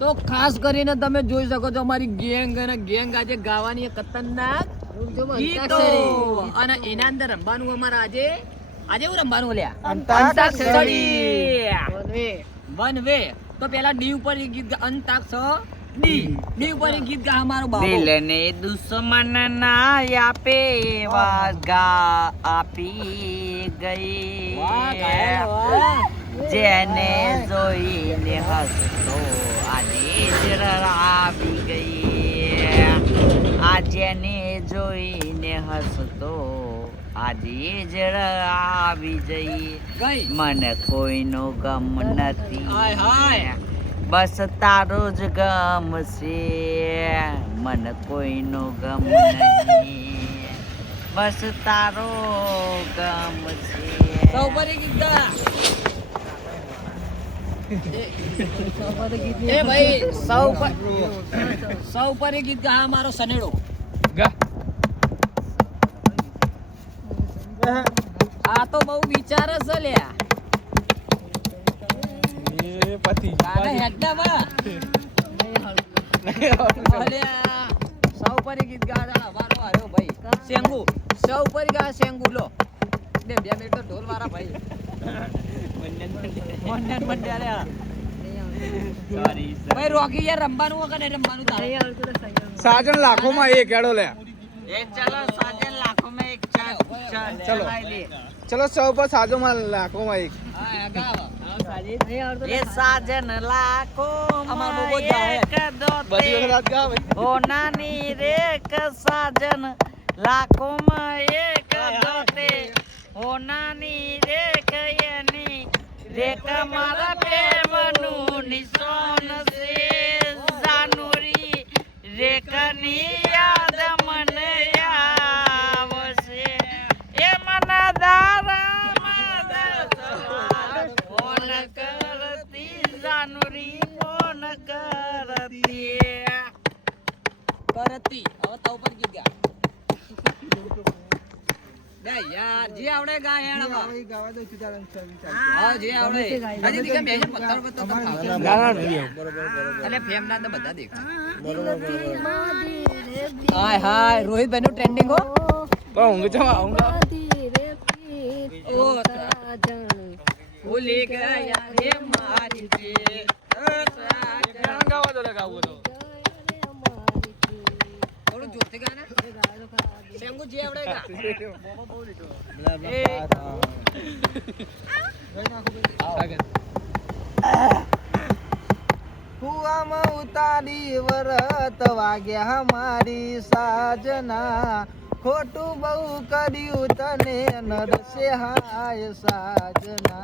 તો ખાસ કરીને તમે જોઈ શકો છો અમારી ગેંગ અને ગેંગ આજે ગાવાની ખતરનાક ગીતો અને એના અંદર રમવાનું અમારે આજે હું રમવાનું લ્યા અંતાક્ષરી વન વે તો પેલા ડી ઉપર ગીત ડી ઉપર ગીત ગા અમારો બાબો દિલ ને દુશ્મન ના આપે વાગા આપી ગઈ જેને જોઈને હસતો આજે આવી ગઈ જેને જોઈને હસતો આજે આવી જઈ મને કોઈનો ગમ નથી બસ તારો જ ગમ છે મને કોઈનો ગમ નહીં બસ તારો ગમ છે સૌ પર ગીત ગા એ ભાઈ સૌ પર ગીત ગા મારો સનેડો ગા આ તો બહુ વિચાર છે લ્યા પતિ સૌ પર ગીત ગા વારો આવ્યો ભાઈ શેંગુ સૌ પર ગા શેંગુ લો બે મિનિટ તો ઢોલ વાળા ભાઈ ભાઈ રોકી યાર રમવાનું વખત રમવાનું તારે સાજન લાખો માં એક હેડો લે ચલો સાજન લાખો માં એક ચલો ચલો સૌ પર સાજો માં લાખો માં એક ये साजन लाखो नानी रेख साजन लाखो में एक दोते हो नानी रेख यानी रेख मारा प्रेमनु निशान से जानुरी रेख ની યાદ મને આવશે એ મના દારા જાનુરી ફોન કરતી હવે તો ઉપર ગીત ગા બે યાર જે આવડે ગા હેણ ગાવા દો ચિતારન હા જે આવડે હજી દીકા બેજે પત્તર પત્તર તો એટલે ફેમ ના તો બધા દેખ હાય હાય રોહિત ભાઈ નું ટ્રેન્ડિંગ હો ઊંઘ જવા ઊંઘ ઓ ભૂલી ગયા રે મારી જે ગાવા દો લે ગાવું તો થોડું જોતે ગા ને શેંગુ જે આવડે ગા હુઆમાં ઉતારી વરત વાગ્યા મારી સાજના ખોટું બહુ કર્યું તને નરસે હાય સાજના